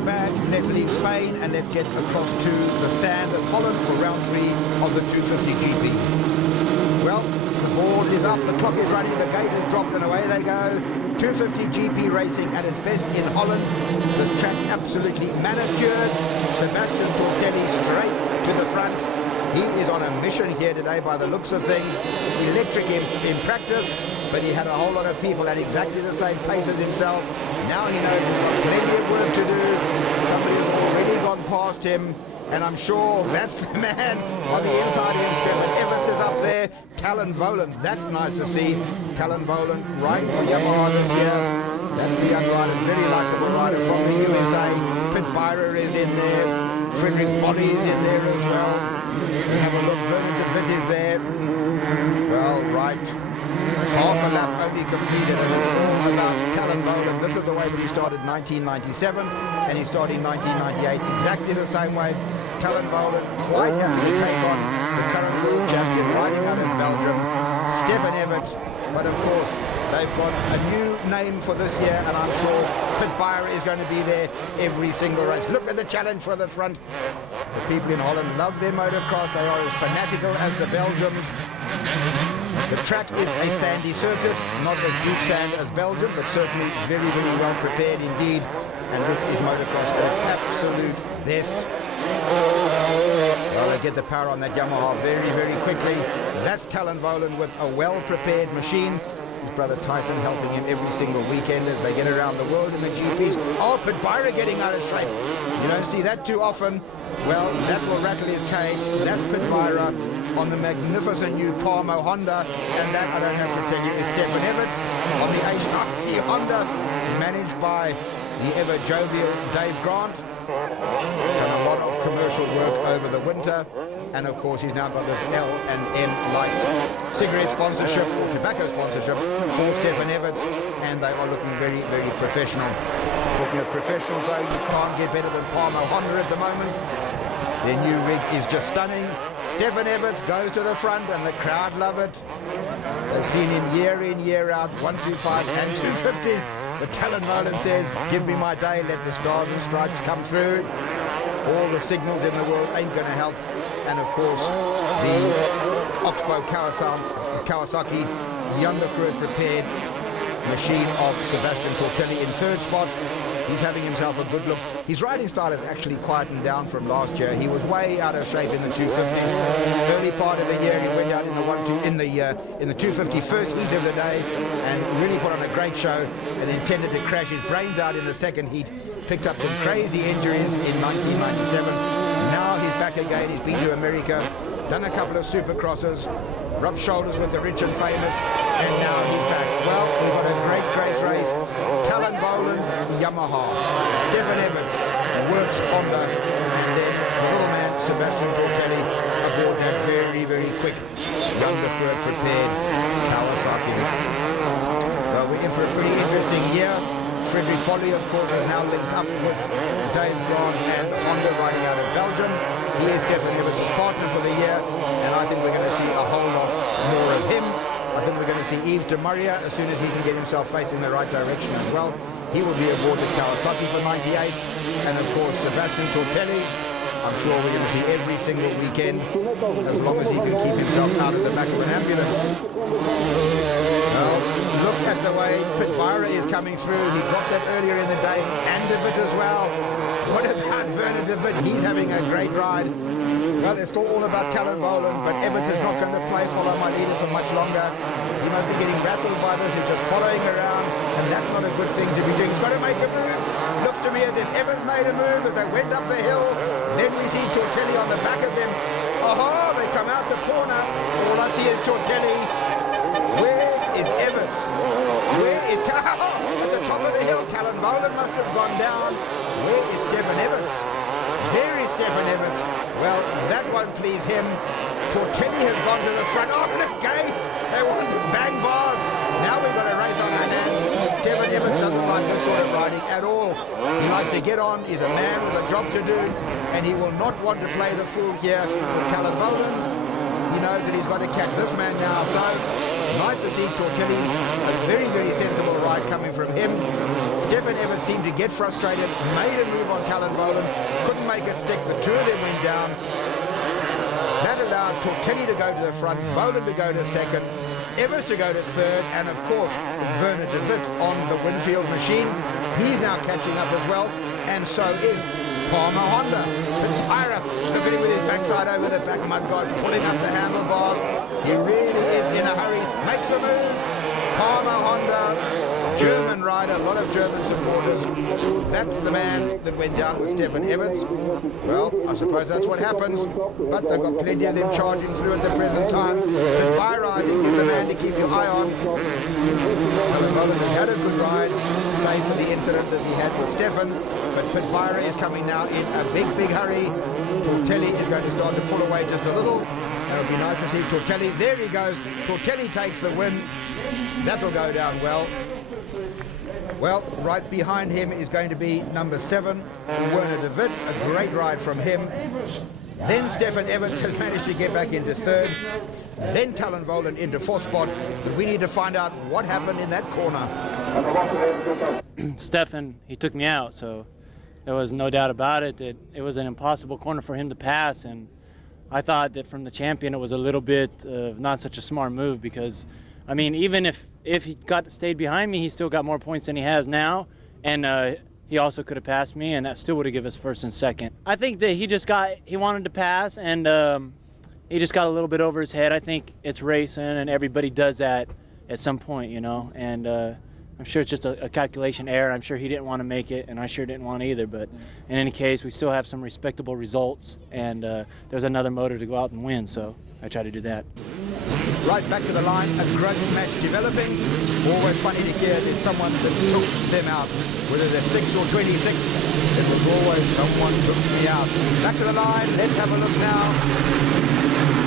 you bags, let's leave Spain and let's get across to the sand of Holland for round 3 of the 250 GP. Well, the board is up, the clock is running, the gate is dropped and away they go. 250 GP racing at its best in Holland. This track absolutely manicured. Sebastian TORTELLI straight to the front. He is on a mission here today by the looks of things. Electric in practice, but he had a whole lot of people at exactly the same pace as himself. Now he knows he's got plenty of work to do. Somebody has already gone past him, and I'm sure that's the man on the inside of him. Stefan EVERTS is up there. Talon VOHLAND, that's nice to see. Talon VOHLAND riding for Yamaha this year. That's the young rider, very likable rider from the USA. Pit Byrer is in there. Frederick Bolly is in there as well. Have a look, Vernon de Witt is there. Well, right. Half a lap only completed, and it's all about Talon VOHLAND. This is the way that he started 1997, and he started 1998 exactly the same way. Talon VOHLAND quite happy to take on the current world champion riding out of Belgium, Stefan EVERTS. But of course, they've got a new name for this year, and I'm sure Pit Byrer is going to be there every single race. Look at the challenge for the front. The people in Holland love their motocross. They are as fanatical as the Belgians. The track is a sandy circuit, not as deep sand as Belgium, but certainly very, very well prepared indeed. And this is motocross at its absolute best. Well, they get the power on that Yamaha very, very quickly. That's Talon VOHLAND with a well-prepared machine. His brother Tyson helping him every single weekend as they get around the world in the GPs. Oh, Pit Byrer getting out of shape. You don't see that too often. Well, that will rattle his cage. That's Pit Byrer on the magnificent new Palmo Honda. And that, I don't have to tell you, is Stefan EVERTS on the HRC Honda, managed by the ever-jovial Dave Grant. Done a lot of commercial work over the winter, and of course he's now got this L&M Lights cigarette sponsorship or tobacco sponsorship for Stefan EVERTS, and they are looking very, very professional. Talking of professionals though, you can't get better than Palmo Honda at the moment. Their new rig is just stunning. Stefan EVERTS goes to the front and the crowd love it. They've seen him year in, year out, 125s and 250s. But Talon VOHLAND says, give me my day, let the stars and stripes come through. All the signals in the world ain't going to help. And of course, the Oxbow Kawasaki younger crew prepared machine of Sebastian TORTELLI in third spot. He's having himself a good look. His riding style has actually quietened down from last year. He was way out of shape in the 250s. Early part of the year, he went out in the 250 first heat of the day and really put on a great show, and intended to crash his brains out in the second heat. Picked up some crazy injuries in 1997. Now he's back again. He's been to America, done a couple of supercrosses, rubbed shoulders with the rich and famous, and now he's back. Well, we've got a great race. Talon VOHLAND, Yamaha. Stefan EVERTS works Honda, and then the little man, Sebastian TORTELLI, aboard that very, very quick, wonderful prepared Kawasaki. Well, we're in for a pretty interesting year. Frederick Bolly, of course, is now linked up with Dave Grant and Honda riding out of Belgium. He is Stefan EVERTS' partner for the year, and I think we're going to see a whole lot more of him. I think we're going to see Yves de Maria as soon as he can get himself facing the right direction as well. He will be aboard the Kawasaki for 98, and of course Sebastian TORTELLI, I'm sure we're going to see every single weekend, as long as he can keep himself out of the back of an ambulance. Well, look at the way Pit Byrer is coming through. He got that earlier in the day, and de Witt as well. What about Vernon de Witt? He's having a great ride. Well, it's still all about Talon VOHLAND, but EVERTS is not going to play follow my leader for much longer. He must be getting rattled by this. He's just following around, and that's not a good thing to be doing. He's got to make a move. Looks to me as if EVERTS made a move as they went up the hill. Then we see TORTELLI on the back of them. Oh, they come out the corner. All I see is TORTELLI. Where is EVERTS? Where is Talon? At the top of the hill, Talon VOHLAND must have gone down. Where is Stefan EVERTS? There is Stefan EVERTS. Well, that won't please him. TORTELLI has gone to the front. Oh, the gate! They want bang bars. Now we've got a race on our hands. Stefan EVERTS doesn't like this sort of riding at all. He likes to get on. He's a man with a job to do, and he will not want to play the fool here with Talon VOHLAND. He knows that he's got to catch this man now. So Nice to see Tortelli, a very, very sensible ride coming from him. Stefan EVERTS seemed to get frustrated, made a move on Talon VOHLAND, couldn't make it stick, the two of them went down. That allowed Tortelli to go to the front, VOHLAND to go to second, EVERTS to go to third, and of course Werner de Wit on the Winfield machine. He's now catching up as well, and so is Palmer Honda. Ira, look at him with his backside over the back mud guard, pulling up the handlebars. He really is in a hurry, makes a move. Palmer Honda, German rider, a lot of German supporters. That's the man that went down with Stefan EVERTS. Well, I suppose that's what happens, but they've got plenty of them charging through at the present time. But Byra, I think, is the man to keep your eye on. Talon VOHLAND had a good ride, save for the incident that he had with Stefan. But Byra is coming now in a big, big hurry. Tortelli is going to start to pull away just a little. It'll be nice to see Tortelli. There he goes. Tortelli takes the win. That'll go down well. Well, right behind him is going to be number 7, Werner de Wit. A great ride from him. Then Stefan EVERTS has managed to get back into 3rd. Then Talon VOHLAND into 4th spot. But we need to find out what happened in that corner. Stefan, he took me out, so there was no doubt about it that it was an impossible corner for him to pass. And I thought that from the champion it was a little bit of not such a smart move, because I mean, even if he stayed behind me, he still got more points than he has now, and he also could have passed me, and that still would have given us 1st and 2nd. I think that he wanted to pass, and he just got a little bit over his head. I think it's racing, and everybody does that at some point, you know, and I'm sure it's just a calculation error. I'm sure he didn't want to make it, and I sure didn't want to either. But in any case, we still have some respectable results, and there's another motor to go out and win, so I try to do that. Right back to the line, a great match developing. Always funny to hear there's someone that took them out, whether they're 6 or 26. It was always someone took me out. Back to the line, let's have a look now.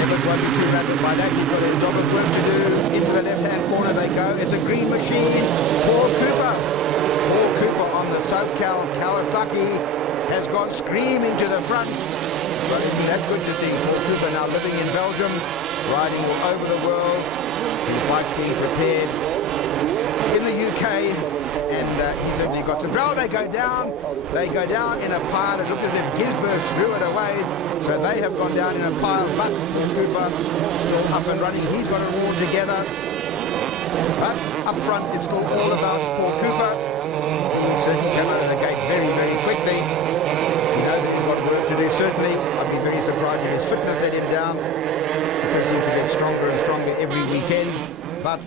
EVERTS won't be too rapid by that. He's got a job of work to do. Into the left-hand corner they go. It's a green machine. Paul Cooper on the SoCal Kawasaki has gone screaming to the front. But isn't that good to see? Paul Cooper now living in Belgium, riding all over the world. His bike being prepared in the UK, and he's certainly got some drill. They go down in a pile. It looks as if Gisburst threw it away, so they have gone down in a pile. But Cooper still up and running. He's got it all together. But up front, it's still all about Paul Cooper. He certainly came out of the gate very, very quickly. He knows that he's got work to do, certainly. I'd be very surprised if his fitness let him down. He seems to get stronger and stronger every weekend. But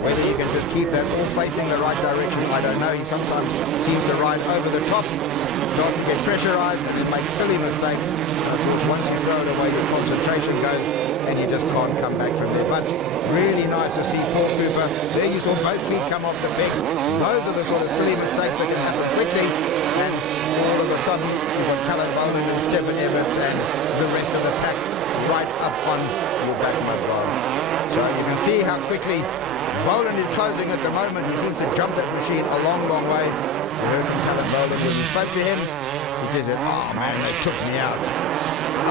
whether you can just keep that all facing the right direction, I don't know. He sometimes seems to ride over the top, starts to get pressurized, and then makes silly mistakes. Of course, once you throw it away, your concentration goes, and you just can't come back from there. But really nice to see Paul Cooper. There you saw both feet come off the pegs. Those are the sort of silly mistakes that can happen quickly, and all of a sudden you've got Talon VOHLAND and Stefan EVERTS and the rest of the pack right up on your back mud guard. So you can see how quickly VOHLAND is closing at the moment. He seems to jump that machine a long, long way. We heard from Talon VOHLAND when we spoke to him. He said, oh man, they took me out.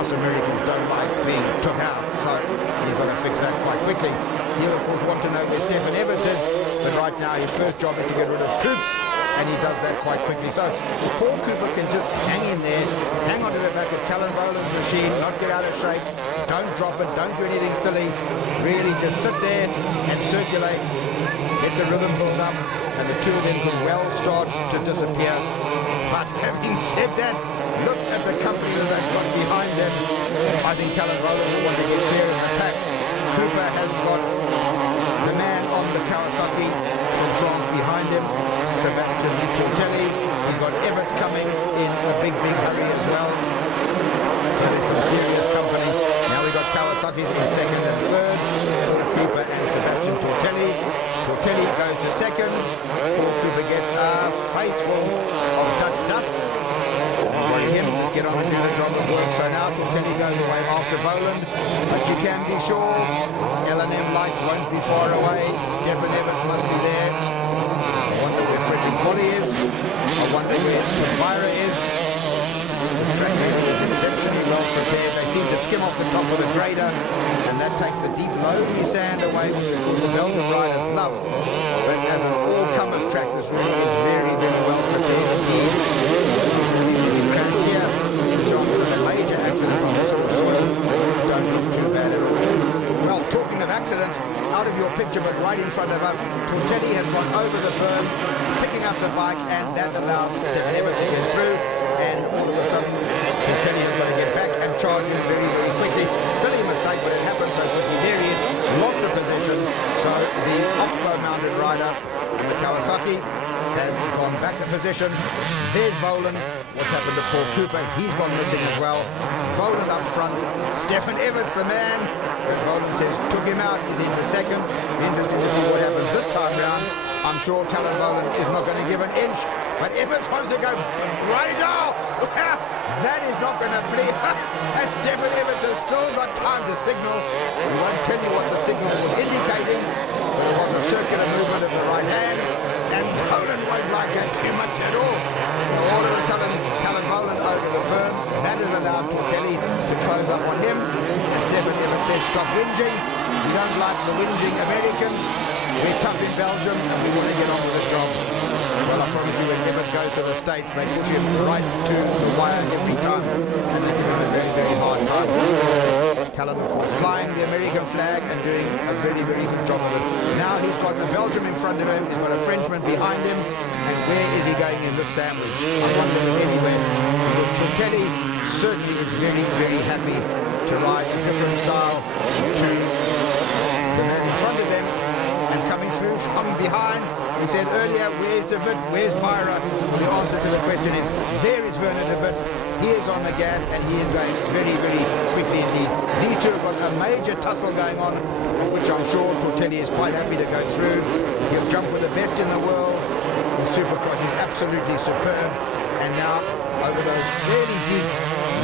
Us Americans don't like being took out, so he's got to fix that quite quickly. He'll of course want to know where Stefan EVERTS is, but right now his first job is to get rid of Coops, and he does that quite quickly. So Paul Cooper can just hang in there, hang onto the back of Talon VOHLAND's machine, not get out of shape, don't drop it, don't do anything silly, really just sit there and circulate, let the rhythm build up, and the two of them could well start to disappear. But having said that, look at the company that they've got behind them. I think Talon VOHLAND will want to get clear of the pack. Cooper has got the man on the Kawasaki from France behind him, Sebastian TORTELLI. He's got EVERTS coming in a big, big hurry as well. So there's some serious company. Now we've got Kawasaki's in 2nd and 3rd. Cooper and Sebastian TORTELLI. TORTELLI goes to 2nd. Paul Cooper gets a face full of Dutch dust. Him to get on and do the job of work. So now TORTELLI goes away after VOHLAND, but you can be sure L&M lights won't be far away. Stefan EVERTS must be there. I wonder where Frederick Polly is. I wonder where Myra is. The grader is exceptionally well prepared. They seem to skim off the top of the grader, and that takes the deep low slowly sand away, which the Belgian riders love. But as an all-comers track, this really is very, very well prepared indeed. Here, John with a major accident on this soil. Don't look too bad at all. Well, talking of accidents, out of your picture, but right in front of us, Tortelli has gone over the berm, picking up the bike, and that allows Stefan EVERTS to get through. And all of a sudden, Tortelli has got to get back and charge in very, very quickly. Silly mistake, but it happened so quickly. There he is, lost the position. So the Oxbow-mounted rider, the Kawasaki, has gone back to position. There's VOHLAND. What's happened to Paul Cooper? He's gone missing as well. VOHLAND up front. Stefan EVERTS, the man. But VOHLAND says took him out. He's into second. Interesting to see what happens this time round. I'm sure Talon VOHLAND is not going to give an inch. But EVERTS wants to go right now. That is not going to bleed. As Stefan EVERTS has still got time to signal. We won't tell you what the signal was indicating. It was a circular movement of the right hand. And VOHLAND won't like that too much at all. So all of a sudden, Talon VOHLAND over the berm. That has allowed Tortelli to close up on him. And Stefan EVERTS says, stop whinging. You don't like the whinging Americans. We're tough in Belgium and we want to get on with the job. Well, I promise you, when EVERTS goes to the States, they push him right to the wire every time. And they give him a very, very hard time. Talon flying the American flag and doing a very, very good job of it. Now he's got a Belgium in front of him, he's got a Frenchman behind him, and where is he going in this sandwich? I wonder anywhere. Tortelli certainly is very, very happy to ride a different style to the man in front of him, and coming through from behind. We said earlier, where's De Wit, where's Byra? The answer to the question is, there is Werner De Wit. He is on the gas and he is going very, very quickly indeed. These two have got a major tussle going on, which I'm sure Tortelli is quite happy to go through. He'll jump with the best in the world. The Supercross is absolutely superb. And now, over those fairly deep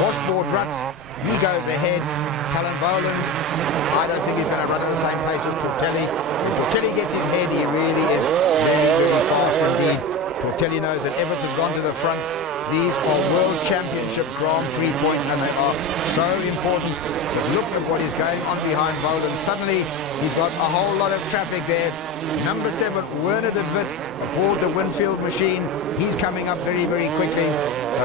washboard ruts, he goes ahead. Talon VOHLAND, I don't think he's going to run at the same pace as Tortelli. When Tortelli gets his head, he really is very, very fast indeed. Tortelli knows that EVERTS has gone to the front. These are World Championship Grand Prix points and they are so important. But look at what is going on behind VOHLAND. Suddenly, he's got a whole lot of traffic there. Number 7, Werner De Wit, aboard the Winfield machine. He's coming up very, very quickly.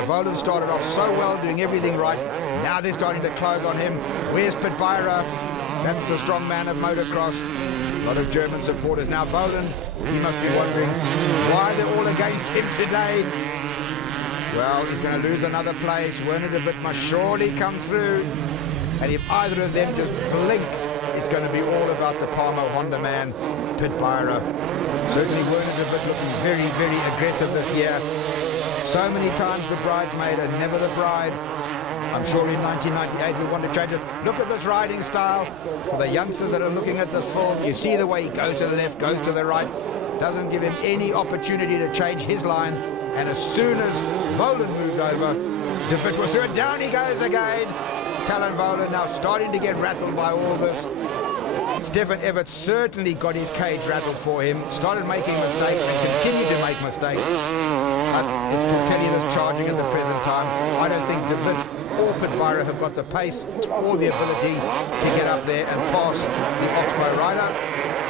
VOHLAND started off so well, doing everything right. Now they're starting to close on him. Where's Byra? That's the strong man of motocross. A lot of German supporters. Now VOHLAND, he must be wondering why they're all against him today. Well, he's going to lose another place. Werner De Wit must surely come through. And if either of them just blink, it's going to be all about the Palmo Honda man, Byra. Certainly Werner De Wit looking very, very aggressive this year. So many times the bridesmaid and never the bride. I'm sure in 1998 he'll want to change it. Look at this riding style. For the youngsters that are looking at this film, you see the way he goes to the left, goes to the right. Doesn't give him any opportunity to change his line. And as soon as VOHLAND moved over, De Wit was through it. Down he goes again. Talon VOHLAND now starting to get rattled by all this. Stefan EVERTS certainly got his cage rattled for him, started making mistakes and continued to make mistakes. But it's Tortelli that's charging at the present time. I don't think De Wit or Byra have got the pace or the ability to get up there and pass the Oxbow rider.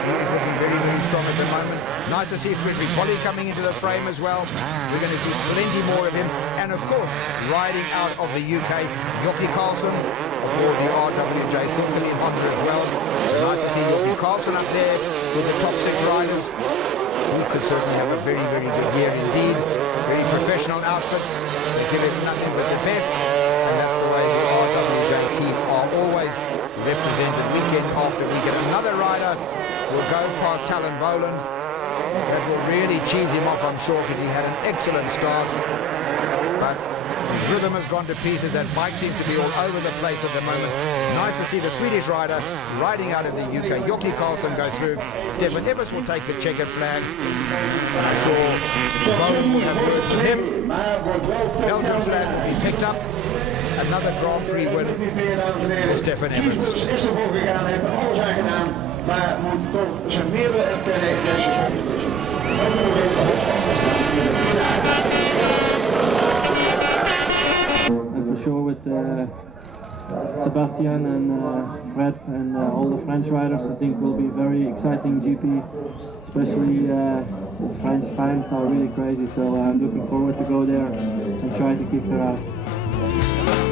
He is looking very, very strong at the moment. Nice to see Frederick Polly coming into the frame as well. We're going to see plenty more of him. And of course, riding out of the UK, Jockey Carlson aboard the RWJ Single-in Honda as well. Nice to see Jockey Carlson up there with the top 6 riders. He could certainly have a very, very good year indeed. Very professional outfit. They give him nothing but the best. And that's the way the RWJ team are always represented weekend after weekend. Another rider will go past Talon VOHLAND. That will really cheese him off, I'm sure, because he had an excellent start. But his rhythm has gone to pieces. That bike seems to be all over the place at the moment. Nice to see the Swedish rider riding out of the UK. Jockey Carlson go through. Stefan EVERTS will take the checkered flag. And I'm sure VOHLAND will have words for him. Belgian flag will be picked up. Another Grand Prix win for Stefan EVERTS. Maar moet toch zijn meerdere erkenningen. And for sure with Sebastian and Fred and all the French riders. I think will be very exciting GP, especially the French fans are really crazy, so I'm looking forward to go there and try to kick their ass.